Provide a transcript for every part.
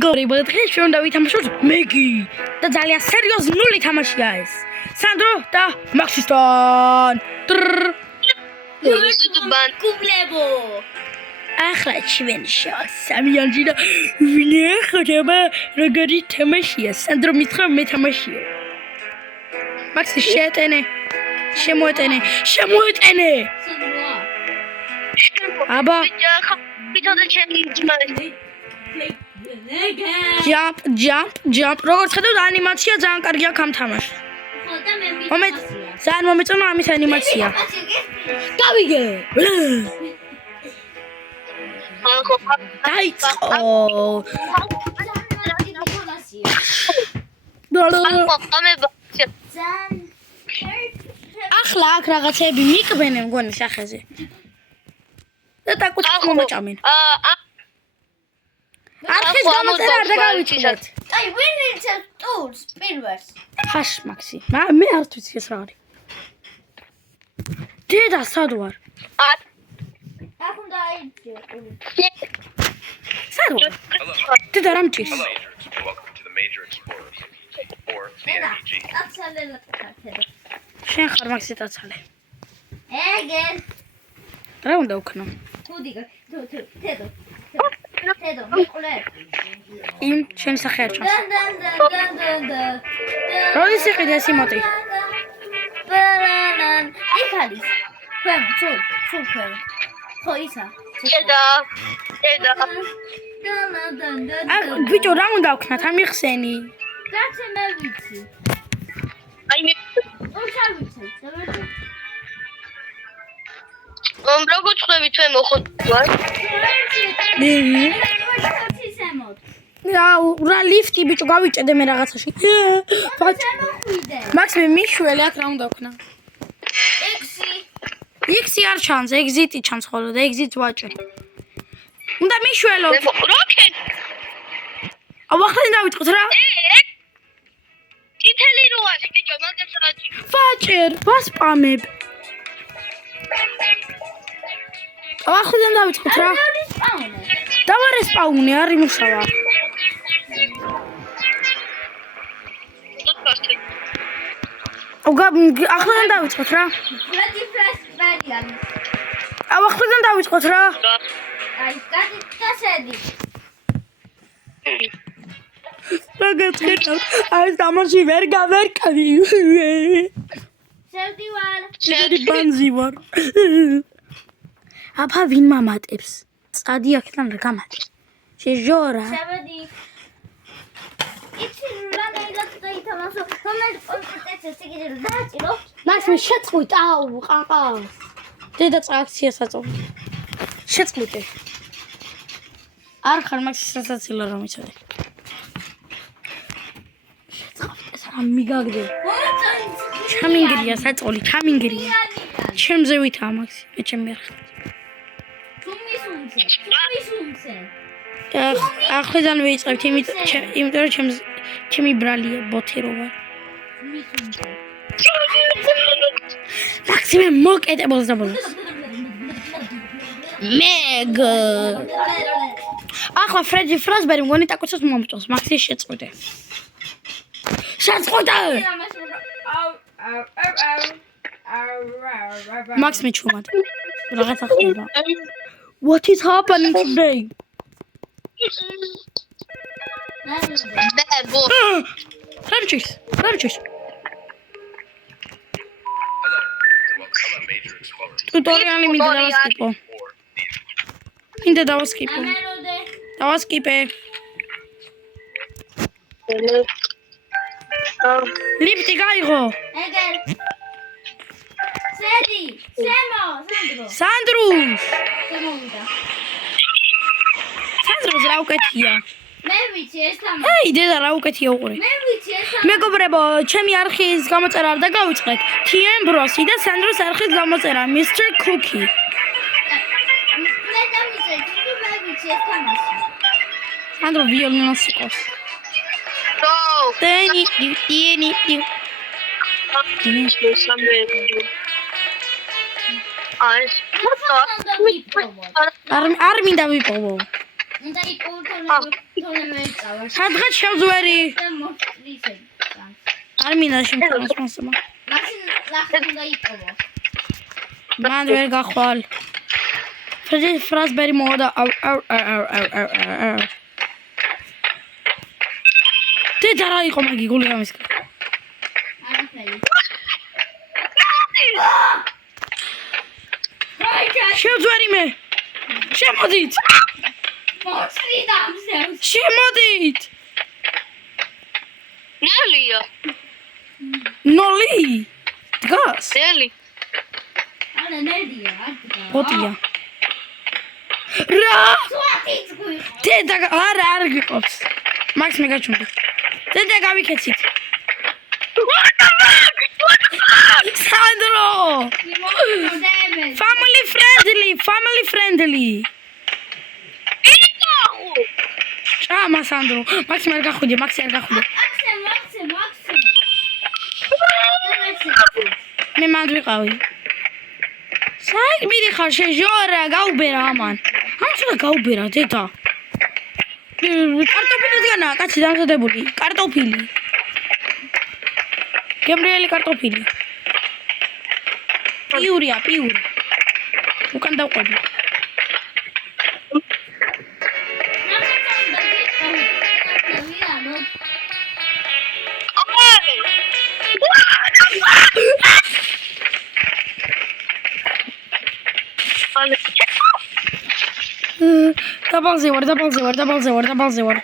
გორიბო დღეს ჩვენ უნდა ვითამაშოთ მეგი და ძალიან სერიოზული თამაშია ეს. სანდრო და მაქსისთან. კუბლებო. ახლა ჩვენ სამიანჯი და ვინახდება როგორი თამაშია. სანდრო მითხრა მე თამაშიო. მაქსი შეტენე. შემოეტენე. აბა jump როგორც ხედავთ ანიმაცია ძალიან კარგია ამ თამაშს. ძალიან მომეწონა ამის ანიმაცია. გავიგე. დაიწყო. ახლა აქ რაღაცები მიყბენ მგონი სახეზე. და დაკუთვნილ მომეჭამენ. არხის გამოწერა არ დაგავიწყდეთ. აი, we need to tools პირველს. ხაშ მაქსი. მე არ ვიცი ეს რა არის. დედა სად ვარ? აქ უნდა აიძიო. სად ვარ? დედა რა მჭირს? Welcome to the Major Explorers or the NEG. აცალელა თქართება. შენ ხარ მაქსი დაცალე. ეგენ. რა უნდა ვქნო? თუდიგა, თედო. თედო, მიყოლე. იმ შენ სახე არ ჩანს. და. როდის იყიდე ეს იმოტი? ბანან. იქ არის. სულ ქვემო. ხო ისა. დედა. აქ ბიჭო რა უნდა ვქნათ? ამიხსენი. კაცე მე ვიცი. აი მე უჩავიცე. როგორ ხვდები თქვენ მოხდარ? რა ლიფტი ბიჭო გავიჭედე მე რაღაცაში. შემოხვიდე. მაქს მე მიშველი აქ რა უნდა ვქნა? X არ ჩანს, exit-ი ჩანს ხოლმე და exit ვაჭრე. უნდა მიშველო. როკეტ. ახლა დავიწყოთ რა? თითელი რო არის ბიჭო, მაგას რაჭი. ვაჭერ, ვასპამებ. ახლა დავიწყოთ რა? დავარ ესპაუნე, არ იმუშავა. ახლა დავიწყოთ რა? Ready flash variant. ახლა დავიწყოთ რა? აი, გასედი. რაღაც ხედავთ, ეს თამაში ვერ გავერკავი. შევდივარ. შედი ბანზი ვარ. აფა ვინ მამატებს? წადი აქედან რა გამატებს? შეჟორა. შევედი. იცი რა მეილად დაითამაშო. რომელი კომპიუტერს იგივე დააჭირო? მას მე შეწყვიტ, აუ, ყაყა. დედა აკციას აწოვდი. შეწყვიტე. არ ხარ მაქსის სასაცილო რომ იცოდე. შეწყვიტე, რა მიგაგდე. ჩამინგრია საწოლი, ჩამინგრია. ჩემზე ვითა მაქსი, მე ჩემი არ ხარ. თუმისუნცე. ახვედან ვიწყებთ, იმიტომ რომ ჩემი ბრალია ბოთი რო ვარ. მაქსი მე მოკეტებულს და ბოლოს. მეგ. ახლა ფრედი ფრაზბერი მგონი ტაკუცოს მომწონს, მაქსი შეწყვიტე. შეწყვიტე! Max me chumad. Რაღაცა ხდება. What is happening today? ბებო. Ramchis. Hello, Major Explorers. Tutorial მინდა დავასკიპო. მინდა დავასკიპო. ამეროდე. დავასკიპე. ლიფტი გაიღო. ეგენ. შედი. სანდრო. სანდრუს. შემოვიდა. სანდრუს რა უკეთია? მე ვიცი ეს თამაში. აი დედა რა უკეთია უყურე. მე ვიცი ეს თამაში. მეგობრებო, ჩემი არხის გამოწერა არ დაგავიწყეთ. TM Bros-ი და სანდროს არხის გამოწერა Mr. Cookie. მე დავიცე, თვითონ მე ვიცი ეს თამაში. სანდრო ვიოლინოს იკოს. რო. ტენი. არ მინდა ვიპოვო. უნდა იყო თოლე წავა. სადღაც შევძვერი. და მოსწრისე. არ მინდა შემთხვევას მასმა. მაშინ ლახი უნდა იყოვო. მან ვერ გახვალ. ფრაზბერი მოდა. დედა რა იყო მაგი გული ამის. არაფერი. შევძვერი მე. შემოდით. მოსწრი დამსევს. შემოდით. ნელია. ნოლი. დგას. ნელი. არა ნედია, არდა. ოტია. რა? სვათიც გვიყო. დედა არ გიყობს. მაქს მე გაჩვენდი. დედა გავიქეცით. სანდრო. Family friendly. ჭამა სანდრო. მაქს მე არ გახვიდე. აქსე. მე მანდ ვიყავი. საით მიდიხარ შეჟორა გაუბერა ამან. ამჩა გაუბერა დედა. კარტოფილისგანა კაცი დამზადებული. კარტოფილი. გემრიელი კარტოფილი. პიურია. უკან დავყვები. დაბალზე ვარ.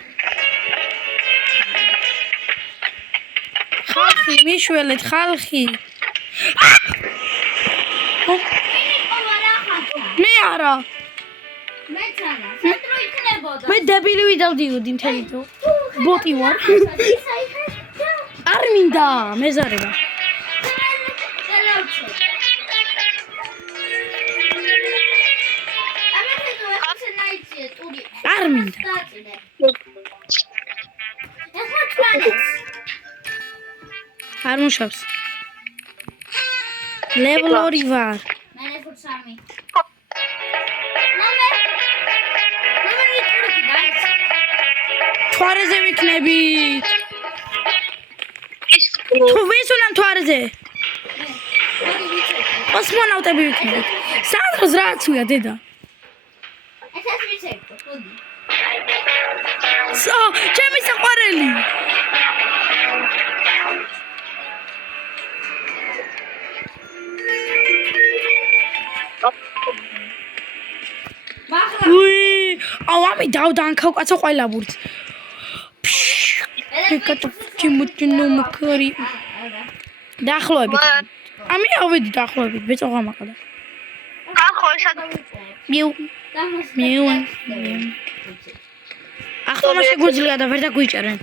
ხალხი მიშველეთ ხალხი. მე არა. მე დებილი ვიდავდიოდი მთელი დრო. ბოტი ვარ. არ მინდა მეზარება. არ მინდა. არ მუშავს. level 2 ვარ. მე ლეველ 3. თვარეზე ვიქნები. თუ ვისუნან თვარეზე. კოსმონავტები ვიქნებით. სანდროს რაცია დედა. ესეც ვიცექო, ხუდი. ჩემი საყვარელი. ავამი დავდანქავ კაცო ყველა ბურთს. კატოფჩიმუჩინო მაქარი. დაახლოებით. ამი ავედი დაახლოებით, ბეწოღა მაყდა. ახლა მიუ. ახლა შეგვიძლია და ვერ დაგვიჭერენ.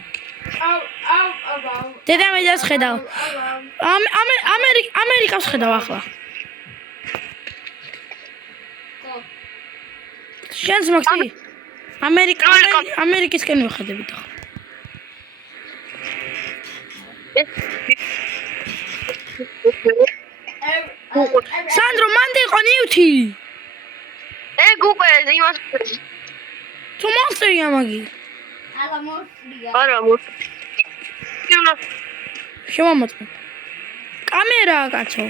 დედა მე დას ხედავ. ამერიკას ხედავ ახლა. შენს მაქსი? ამერიკისკენ ვიხედებით ახლა. სანდრო მანდ იყო ნიუთი. გუგე იმას თუ მონსტრია მაგი. არა მოსწრია. არა მო შემომოწმე. კამერა კაცო.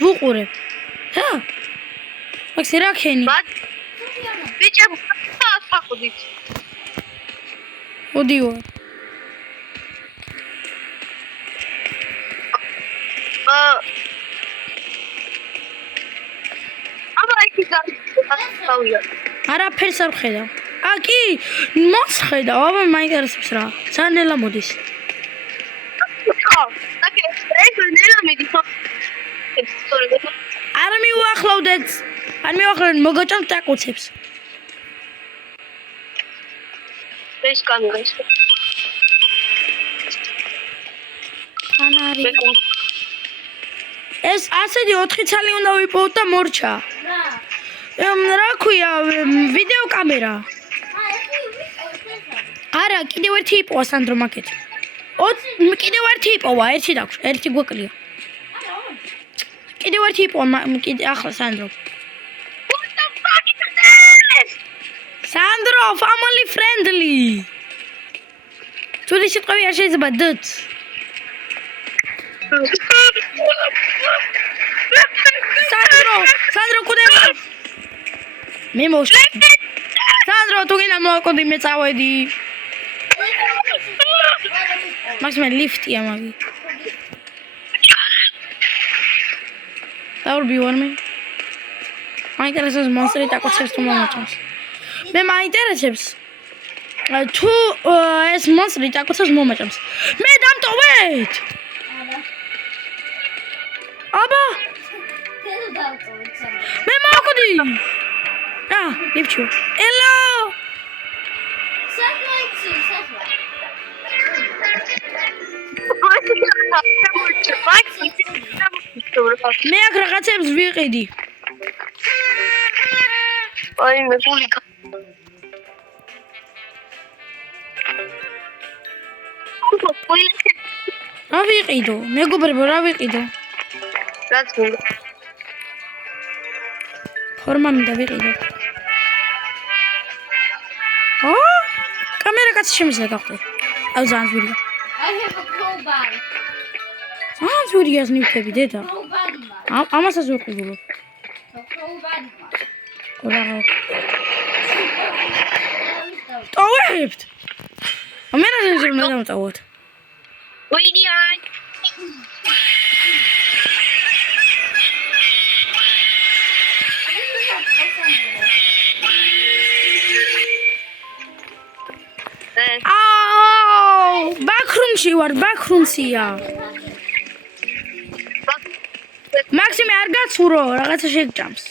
ვუყურე. ჰა? მაქსი რა ქენი? ბიჭე საფხუდით. ოდიო. არაფერს არ ხედავ. კი, მას ხედავ, აბა მაინტერესებს რა. სანელა მოდის. არ მიუახლოვდეთ. მოგოჭამ დაკუცებს. ეს კანგას. ანარი. ეს ასეთი 4 ცალი უნდა ვიპოვოთ და მორჩა. რა ქვია, ვიდეო კამერა. არა, კიდევ ერთი იპოვა სანდრო მაკეთი. კიდევ ერთი იპოვა, ერთი დაქვს, ერთი გვეკლია. კიდევ ერთი იყო კიდე ახლა სანდრო. What the fuck is this? სანდრო, family friendly. თუდი სიტყვები არ შეიძლება დთ. სანდრო კუდევა. მე მოშ. სანდრო თუ გინდა მოვაკოდი მე წავედი. მაქსიმალ ლიფტია მაგი. დაურბი ვარმე. მაინტერესებს მონსტრი დაკოცებს თუ მომაჭამს. მე მაინტერესებს თუ ეს მონსტრი დაკოცებს მომაჭამს. მე დამტოვეთ. აბა მე მოვაკოდი. ლიფტი. ელო. მე აქ რაღაცებს ვიყიდი. აი მე გული რა ვიყიდო? მეგობრებო, რა ვიყიდო? რაც მინდა. ფორმა მინდა ვიყიდო. კამერა კაცი შემიძლია გავხდე. აუ ძალიან ძვირია. I have a crowbar. ძალიან ძვირია ნივთები, დედა. Crowbar. ამასაც ვიყიდულო. A crowbar. რა. ტოვებთ. მე რა შეიძლება მე დამტოვოთ. ვიდი აი. აუ, ბაქრუმში ვარ, ბაქრუმსია. მაქსიმე არ გაცურო, რაღაცა შეგჭამს.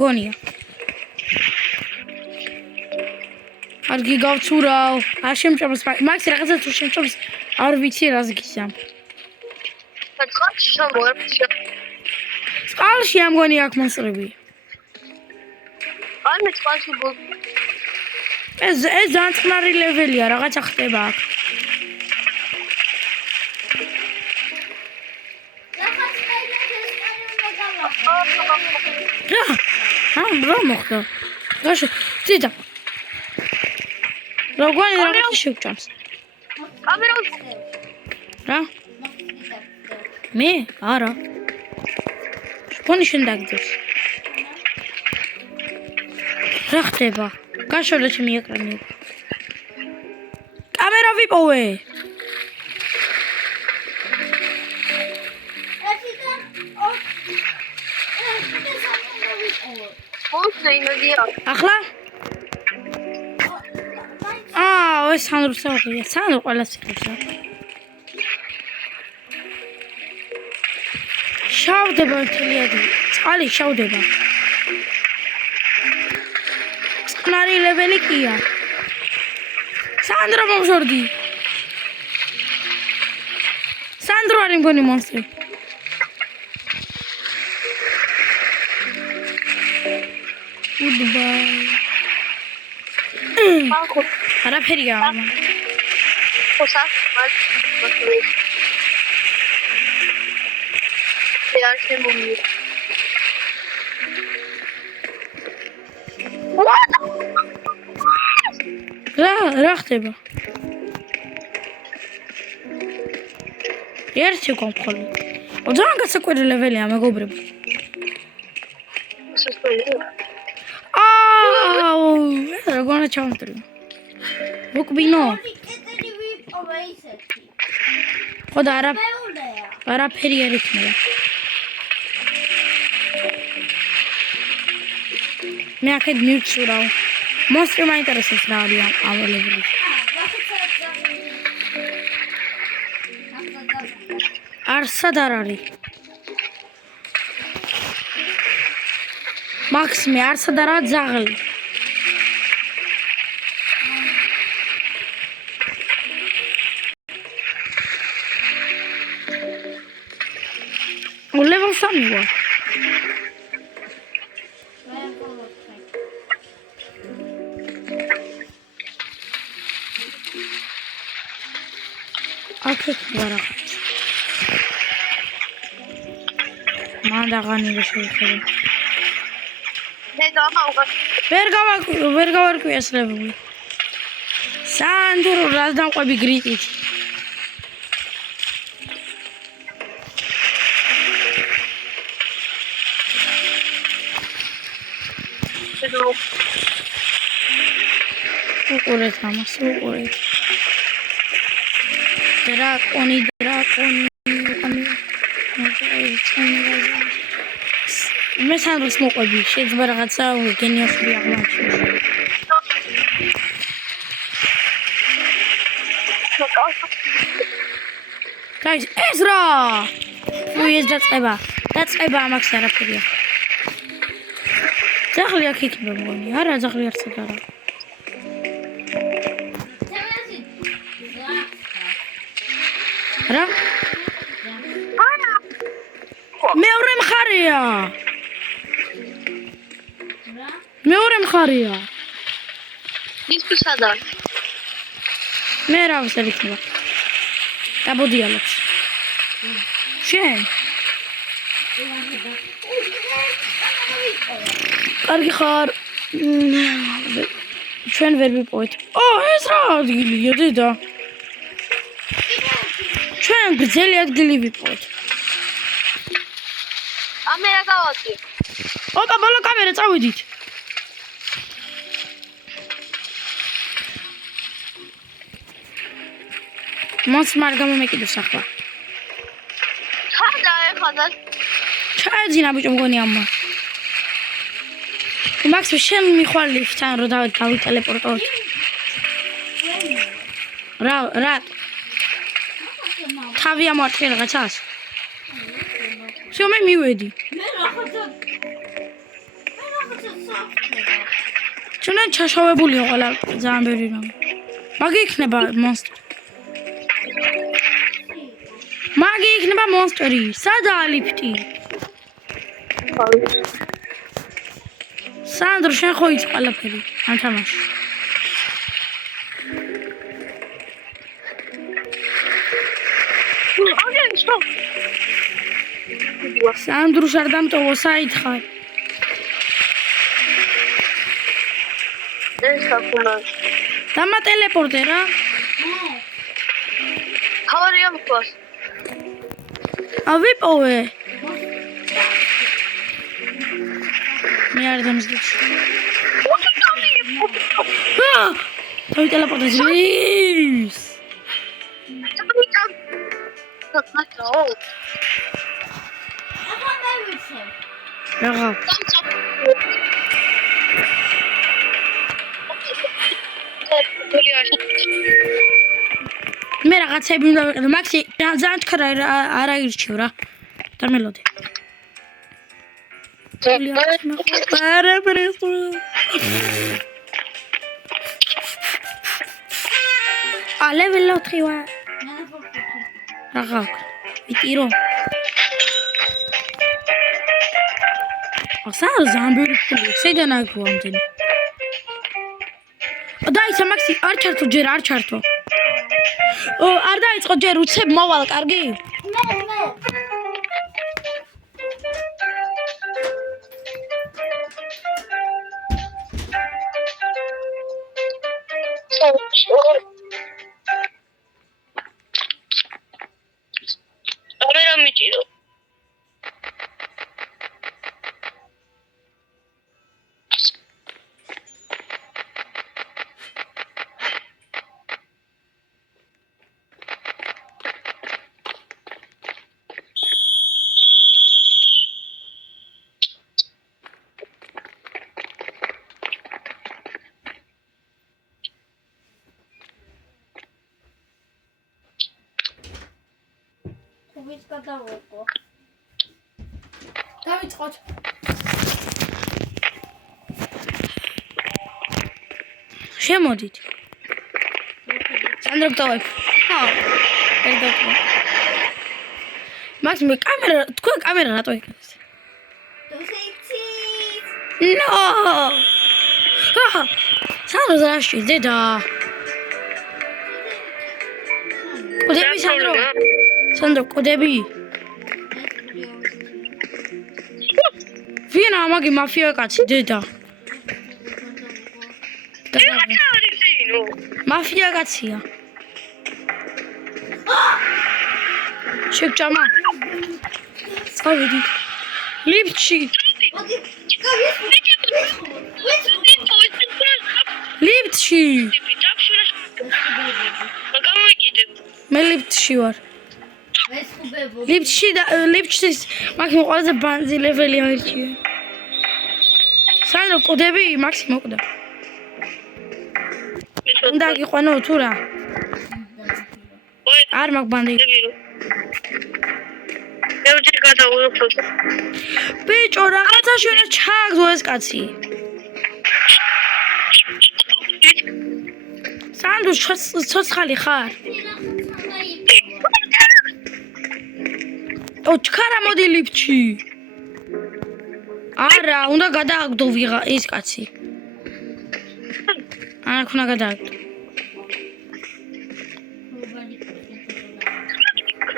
გონია. არგი გავცურავ, არ შემჭამს, მაქსი რაღაცა თუ შემჭამს, არ ვიცი რას გისამ. წყალში ამგონი აქ მონსტრები. არ მე წყალში ბულ. ეს ძალიან წყნარი ლეველია, რაღაცა ხდება აქ. რა მოხდა? გაშო, ძიდა. როგორი რაღაცა შევჭამს. კამერა რა? მე? არა. შფონი შენ დაგძებს. რა ხდება? გაშორდა ჩემი ეკრანი. კამერა ვიპოვე. ახლა? ეს სანდრო საუბრია. სანდრო ყველას იღებს რა. შავდება მთელი ადგილი. წყალი შავდება. წყნარი ლეველი კია. სანდრო მომჟორდი. სანდრო არის მგონი მონსტრი. Goodbye. არაფერია. ხოსა მას არ შემომი. რა ხდება? ერთი კონტროლი. ძალიან გასაკვირი ლეველია, მეგობრებო. როგორ ჩამოტრიო? მოკბინო. ხოდა არაფერი არ იქნება. მე აქეთ მივცურავ. მოსწრე მაინტერესებს რა არის ამ ლეველში. არსად არ არის. მაქსიმე არსად არა ძაღლი. level 3 ვარ. აქეთ ვარ ახლა. მან დაღანილი შეიძლება. მე გავაუგა. ვერ გავარკვიესლებული. სანდრო რას დამყვები გრიტით? უყურეთ ამას, უყურეთ. დრაკონი. მე სანდროს მოყვები, შეიძლება რაღაცა გენიოსური აღმოაჩინოს. Guys, Ezra! Ui, ez daწყება. დაწყება ამას არაფერია. ძაღლი აქ იქნება მგონი. არა, ძაღლი არცად არა. რა? მეორე მხარეა. მეორე მხარეა. ის ფსადა. მე რა ვსერ იქნება. დაბოდიალებს. შენ. კარგი ხარ. ჩვენ ვერ ვიპოვეთ. ეს რა ადგილია, დედა? ჩვენ გრძელი ადგილი ვიპოვეთ. ამე რა გავაკეთე? ოპა, ბოლო კამერა წავიდით. მას მარ გამომეკიდოს ახლა. ხარდა ეხლა ჩაეძინა ბიჭო მგონი ამა. მაქს შენ მიხვალ ლიფტთან რომ დავიტელეპორტოთ. რა? თავი ამართე რაღაცას. შენ მე მივედი. ჩვენან ჩაშავებულია ყველა ძალიან ბევრი რამ. მაგი იქნება მონსტრი. მაგი იქნება მონსტრი. სადაა ლიფტი? სანდრო შენ ხო იცი ყველაფერი ამ თამაში. სანდრუს არ დამტოვო საითხარ. ეს საკუნა. დამატელეპორტე რა. თავარია მქოს. ავიპოვე. მე არ დამზდებს. დავიტელეპორტე ზის. რაღა. მე რაღაცები უნდა ვიყიდო, მაქსი ძალიან ჩქარა არ აირჩევ რა. დამელოდე. არა პრესო. ლეველ 4 ვარ. რაღა. ვიტირო. ასა ზამბერი ფული. სედან აგვო ამდენი. დაიცა მაქსი არ ჩართო ჯერ არ ჩართო. არ დაიწყო ჯერ უცებ მოვალ კარგი? კამერა მიჭირო. დავიწყოთ. შემოდით. სანდრო გტოვებ. ვერ დავტოვე. მაქსიმ კამერა, თქვენ კამერა რატო ეკეთეთ? ნო! სანდრო ზრაში დედა. კოდები სანდრო. სანდრო კოდები. ვინ ამაგი მაფია კაცი დედა მაფია კაცია შეგჭამა წავედი ლიფტში ლიფტში მე ლიფტში ვარ ლიფტში და ლიფტში მაქსიმუმ ყველაზე ბანძი ლეველი აირჩია სანდრო კოდები მაქსიმუმ მოკდა უნდა გიყვანო თუ რა არ მაგ ბანდი ბიჭო რაღაცაში უნდა ჩააგდო ეს კაცი სანდრო ცოცხალი ხარ ო ჩქარა მოდი ლიფტში არა უნდა გადააგდო ვიღა ეს კაცი არ ქნა გადააგდო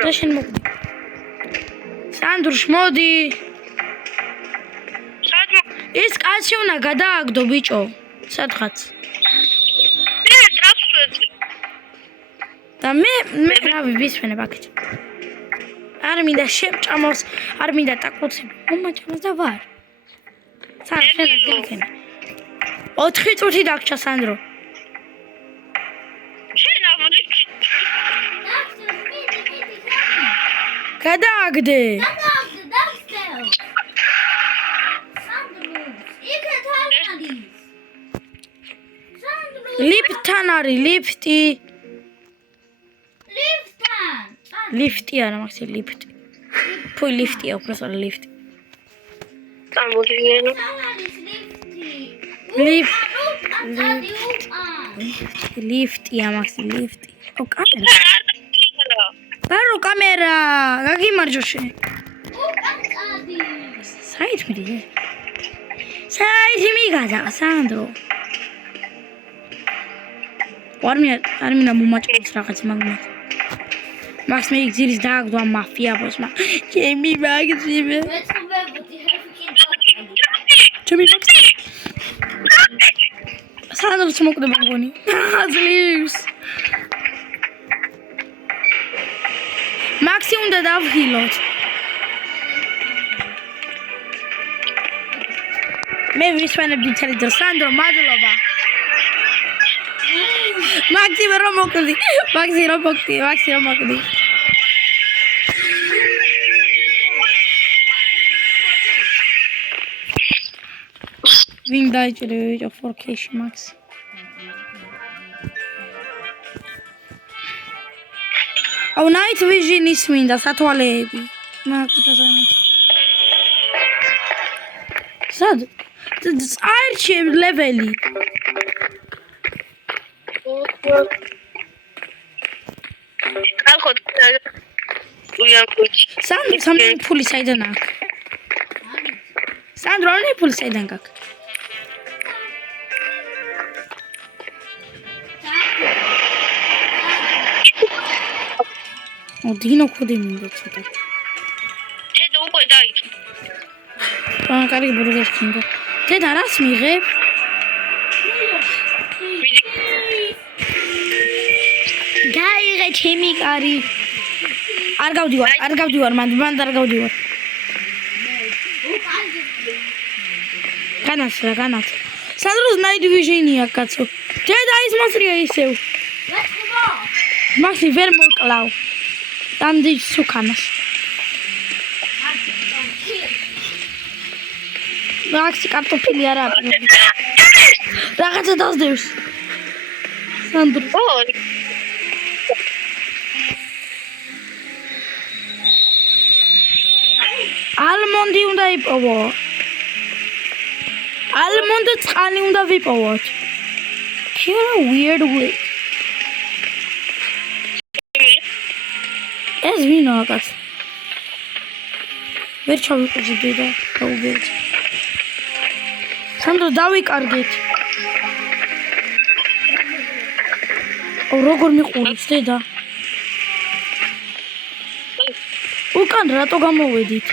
და შენ მოკვდი სანდრუშ მოდი ეს კაცი უნდა გადააგდო ბიჭო სადღაც და მე რავი ვისვენებ აქეთ არ მინდა შემჭამოს არ მინდა ტაკუცები მომაჭამოს და ვარ სანდრო შენ 4 წუთი დაგჭა სანდრო შენ ამოდი გადააგდე ლიფტთან არის ლიფტი ლიფტი არა მაქსი ლიფტი ფუ ლიფტია უბრალოდ ლიფტი წამოდიგენო ლიფტია მაქსი ლიფტი ო კამერა ბარო კამერა გაგიმარჯო შენ საით მიდი საით მიგაძა სანდრო არ მინდა მომაჭროს რაღაც მაგმა მაქს მე გზირის დააგდო ამ მაფიაბოს მა ჩემი მაგზიმე ჩემი მაგზი სანდროს მოკდება მგონი აზლივს მაქსი უნდა დავხილოთ მე ვისვენებდი წელი დრო სანდრო მადლობა მაქსი რომ მოკვდი მაქსი რომ მოკვდი ვინ დაიჭირე ვიჭო 4K-ში მაქსი აუ night vision-ის მინდა სათვალეები მაგდაზანეთ სად აირჩიე ლეველი კალხოთ უიანკუჩ სანდრო სამი ფული საიდან აქვს სანდრო რა ფული საიდან გაქვს ო დინო ხოდი მინდა ცოტა დედა უკვე დაიწყო აა კარგი ბურგერს ხინდა დედა რას მიღებ გაიღე ჩემი კარი არ გავდივარ მანდ არ გავდივარ განაც სანდროს night vision-ია კაცო დედა ის მოსრია ისევ მაქსი ვერ მოკლავ ამდე სუქანას მაქსი კარტოფილი არა რაღაცა დასდევს სანდრო ალმონდი უნდა იპოვო ალმონდი წყალი უნდა ვიპოვოთ You're a weird way. Ez vino akats. ვერ ჩავიყვეს დედა გაუბერეთ. სანდრო დავიკარგეთ. როგორ მიყურებს დედა? უკან რატო გამოვედით?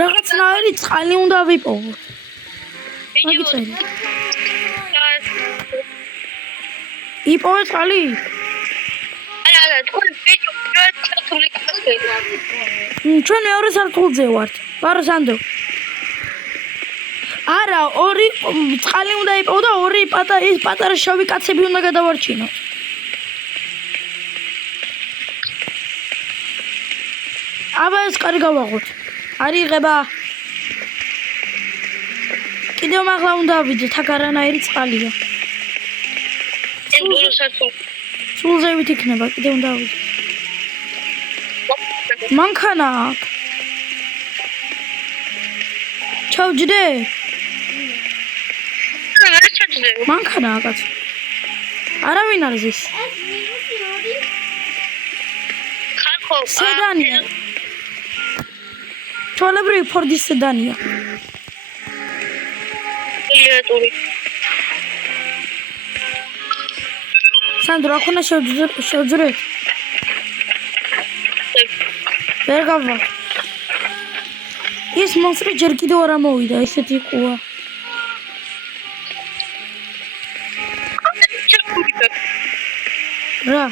რაღაცნაირი წყალი უნდა ვიპოვოთ. მაგიწერე. იპოვე წყალი? არა, თქვენ ბიჭო, რა ჩვენ მეორე სართულზე ვართ. ბარო სანდრო. არა, ორი წყალი უნდა იპოვო და ორი პატარა შავი კაცები უნდა გადავარჩინო. აბა ეს კარი გავაღოთ. არ იღება. კიდევ მაღლა უნდა ავიდეთ, აქ არანაირი წყალია. ეს ბოლოსაცო. სულზევით იქნება, კიდევ უნდა ავიდეთ. მანქანა აქ. ჩავჯდე? რა ჩაჭდები? მანქანა აკაც. არავინ არის ეს. ეს მინუსი 2. ხალხო, სედანია. ჩვეულებრივი ფორდის სედანია. ლიატური. სანდრო, აქ უნდა შევძრეთ. ვერ გავა. ის მონსტრი ჯერ კიდევ არ ამოვიდა, ესეთი ყუა. რა?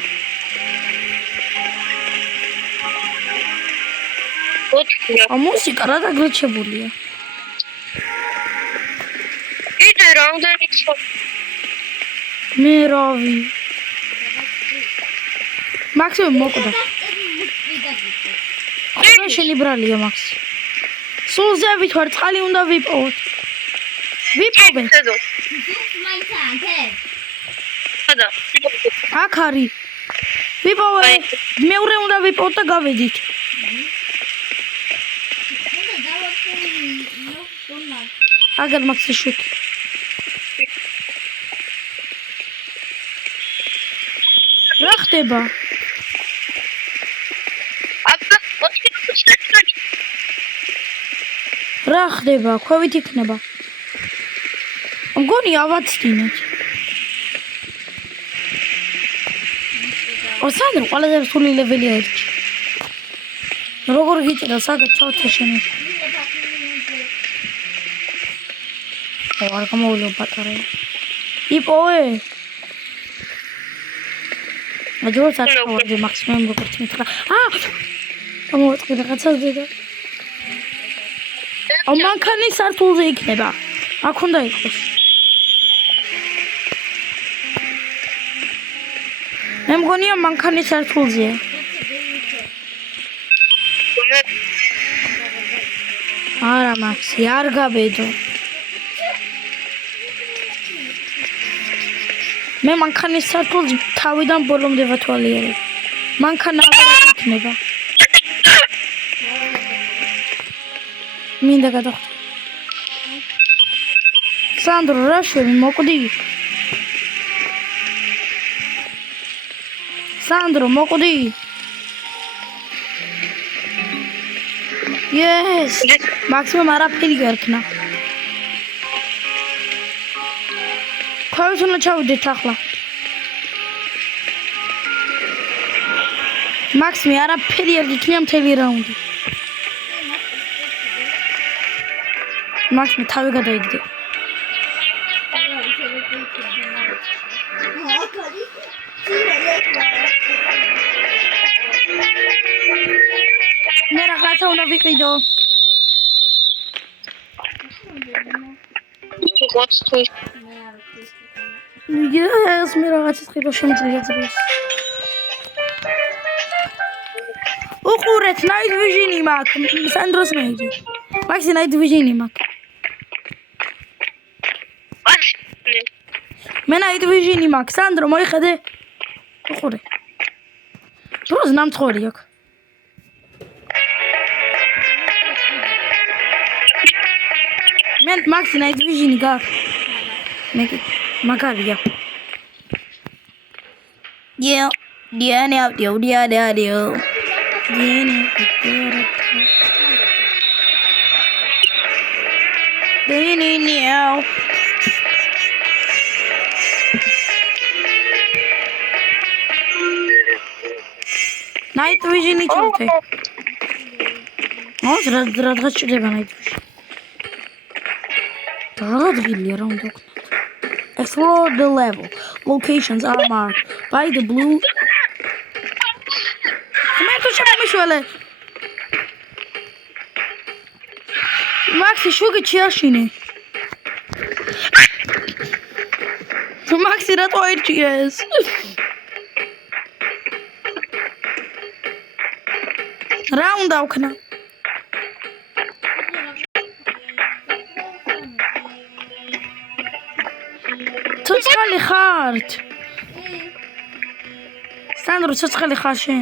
ოთხია. მუსიკა რა დაგრეჩებულია? კიდე რამდენი ხო? მე რავი. მაქსიმუმ მოკვდა. ხოდა შენი ბრალია მაქსი. სულ ზევით ვარ, წყალი უნდა ვიპოვოთ. ვიპოვე. ცედო. მაინც ანთე. სადა? აქ არის. ვიპოვე. მეორე უნდა ვიპოვოთ და გავედით. უნდა დავაფრინო ნოხონაკ. აგერ მაქსი შუთ. რა ხდება? აბა, ოთხი წელი. რა ხდება? ქვევით იქნება. მგონი ავაცდინეთ. სანდრო, ყველაზე რთული ლეველია ერთი. როგორ გიჭირა საგეთ ჩავთე შენი? არ გამოვიდა პატარა. იპოვე. აჯობს ახლა მაქსიმუმ როგორც მითხრა. გამოვაწყდი რაღაცა ზედა. მანქანის სართულზე იქნება. აქ უნდა იყოს. მე მგონია მანქანის სართულზეა. არა მაქსი, არ გაბედო. მე მანქანის სართულს თავიდან ბოლომდე ვათვალიერებ. მანქანა აღარ იქნება. მინდა გადახვდე. სანდრო, რა შვები, მოკვდი? სანდრო, მოკვდი? Yes. მაქსიმუმ არაფერი გერქნა. ქვევით უნდა ჩავიდეთ ახლა. მაქსიმი არაფერი არ გიქნია მთელი რაუნდი. მაქსიმი თავი გადაიგდე. მე რაღაცა უნდა ვიყიდო. Yes, მე რაღაცა ვიყიდო შემიძლია ძროს. უყურეთ, night vision-ი მაქვს. სანდროს მეიჯი. მაქსი night vision-ი მაქვს. მე night vision-ი მაქვს. სანდრო, მოიხედე. უყურე. დროს ნამწყორი აქვს. მე მაქსი night vision-ი გაქვს. მე მაგარია. Night vision-ი ჩავთე. ოს რაღაც ჭირდება ნაიდში. რაღაც გილია რა უნდა ვქნათ. Explore the level. Locations are marked by the blue. მე თუ შემომიშველე. Maxi შუგი ჩიაშინე. Maxi რატო აირჩიეს? რა უნდა ვქნა? ცოცხალი ხართ? სანდრო ცოცხალი ხარ შენ?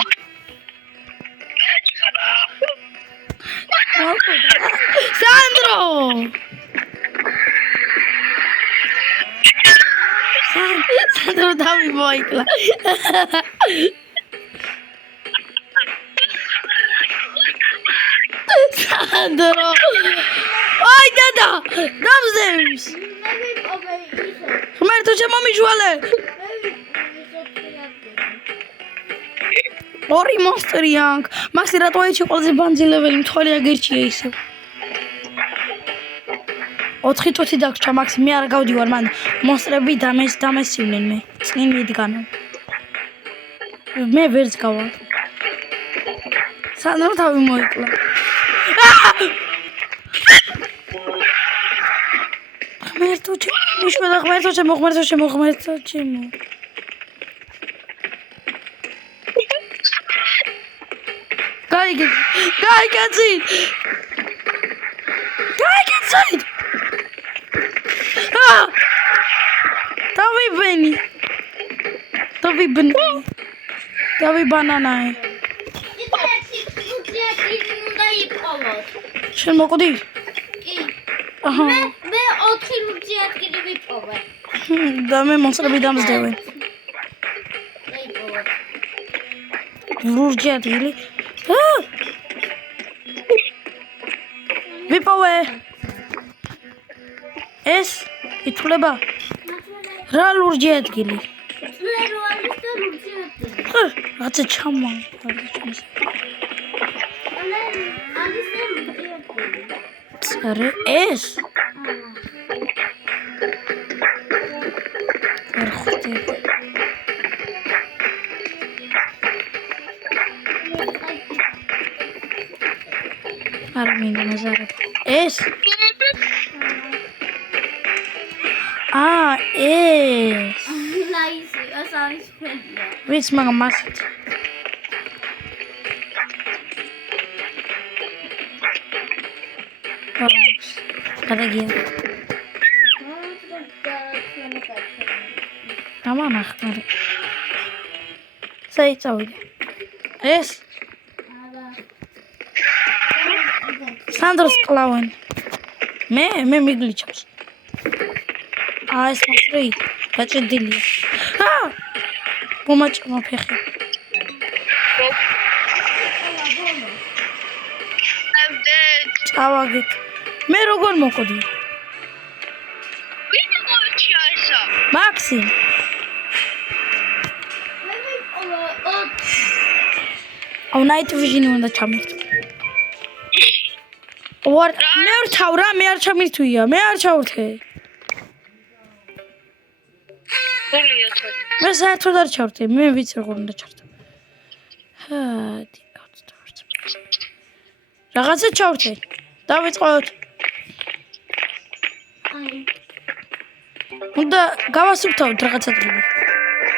სანდრო! სანდრო დავიმოიკლა. სანდრო! აი დედა! დამზდებს! ღმერთო შემომიჯვალე! ორი მონსტერი აქ. მაქსი რატო აიჩი ყველაზე ბანძილებელი მთვალი აგერჩია ისე. 4 წუთი დაგჭა მაქსი მე არ გავდივარ მან მონსტრები დამესივნენ მე. წინ მიდგან. მე ვერც გავალ. სანდრო თავი მოიკლა. ღმერთო მიშველა ღმერთო ჩემო. გაიგეცი. დავი ბანანაი. შენ მოკვდი? კი. აჰა. მე 4 ლურჯი ადგილი ვიპოვე. და მე მონსტრები დამზდევენ. ლურჯი ადგილი? ვიპოვე. ეს ითვლება რა ლურჯი ადგილი? რაღაცა ჩამა. არა ეს? არ ხვდები. არ მინდა მაზარებ. ეს? ეს. ლაისი, ასარის ფენია. ვიცი, მაგრამ მასით. გადაგია. გამანახტარი. საიცავი. ეს? სანდროს კლავენ. მე მიგლიჩავს. ეს მოსრი გაჭედილია. მომაჭმა ფეხი. წავაგეთ. მე როგორ მოკვდი? ვინ მოიჩია ესა? მაქსიმ. აუ ნაით ვიჟინი უნდა ჩამირთო. მე არ ჩავ რა, მე არ ჩამირთვია, მე არ ჩავრთე. მე საერთოდ არ ჩავრთე, მე ვიცი როგორ უნდა ჩავრთო. რაღაცა ჩავრთე. დავიწყოთ. უნდა გავასუფთავოთ რაღაცა ადგილი.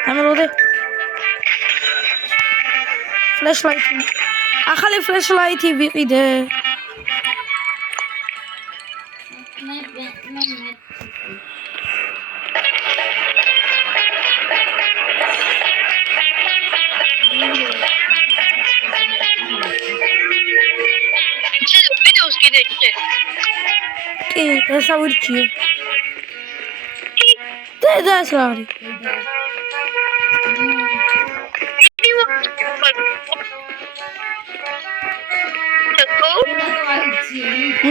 დამელოდე. ფლეშლაიტი. ახალი ფლეშლაიტი ვიყიდე. კი, ეს ავირჩიე. და ეს რა არის?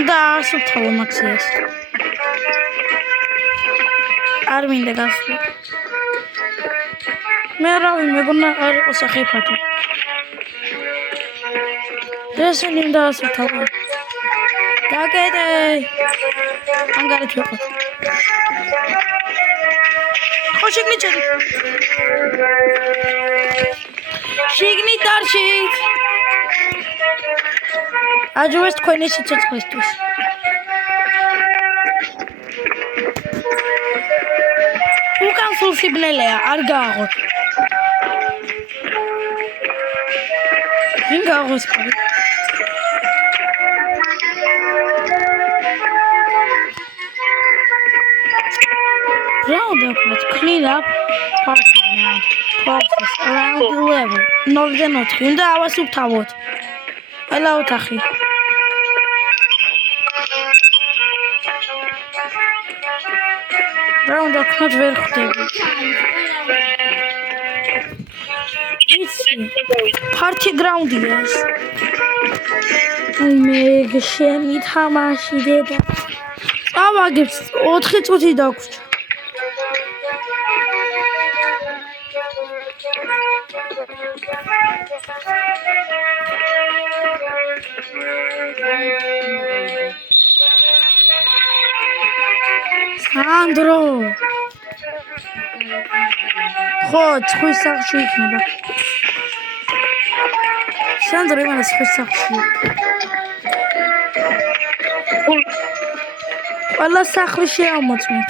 და ასუფთავო მაქსიას. არ მინდა გასვლა. მე რავი მეგონა არ იყო სახიფათო. ესენი უნდა ასუფთავო. დაკეტე. ანგარეთ ვიყოთ. ხო შიგნით ჩადი. შიგნით დარჩით. აჯობეს თქვენი სიცოცხლისთვის. უკან სულ სიბნელეა, არ გააღოთ. ვინ გააღოს კარი? Round up, let's clean up parts now. Process around the level. Northern not. უნდა ავასუფთავოთ. ყველა ოთახი. Round up not ვერ ხდები. Party ground-ია ეს. მე შენი თამაში დედა. ავაგებს 4 წუთი დაგვრჩა. სანდრო ხო ცხვის სახლში იქნება სანდრო იმანა ცხვის სახლში ყველა სახლი შეამოწმეთ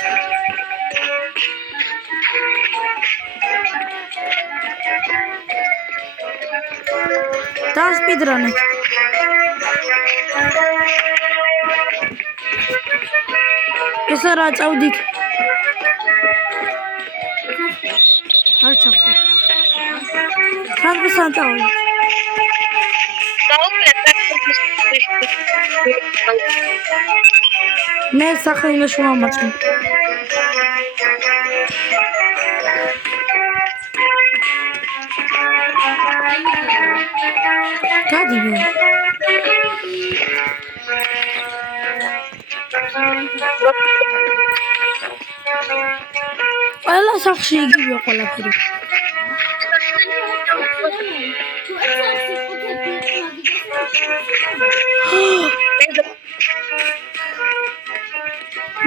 დასპიდრანეთ ეს რა წავდით არ ჩავდი სანდრო წავდი მე სახლი უნდა შევამოწმო გადიდე ყველა სახლში იგივეა ყველაფერი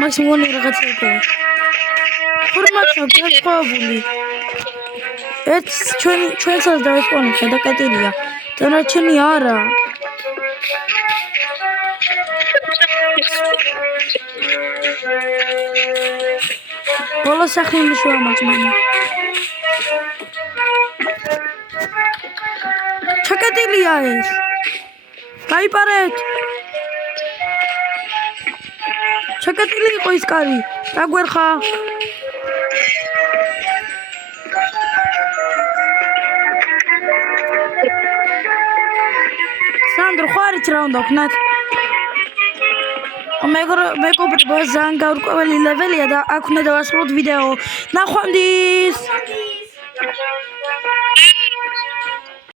მაქსიმუმ რაღაცა იყო ფორმატა გასწავლული ერთ ჩვენს დავესპონეთ გადაკეტილია დანარჩენი არა ბოლო სახლი უნდა შევამოწმო ჩაკეტილია ეს გაიპარეთ ჩაკეტილი იყო ის კარი დაგვერხა სანდრო ხარით რა უნდა ვქნათ მეგობრებო ძალიან გაურკვეველი ლეველია და აქ უნდა დავასრულოთ ვიდეო ნახვამდის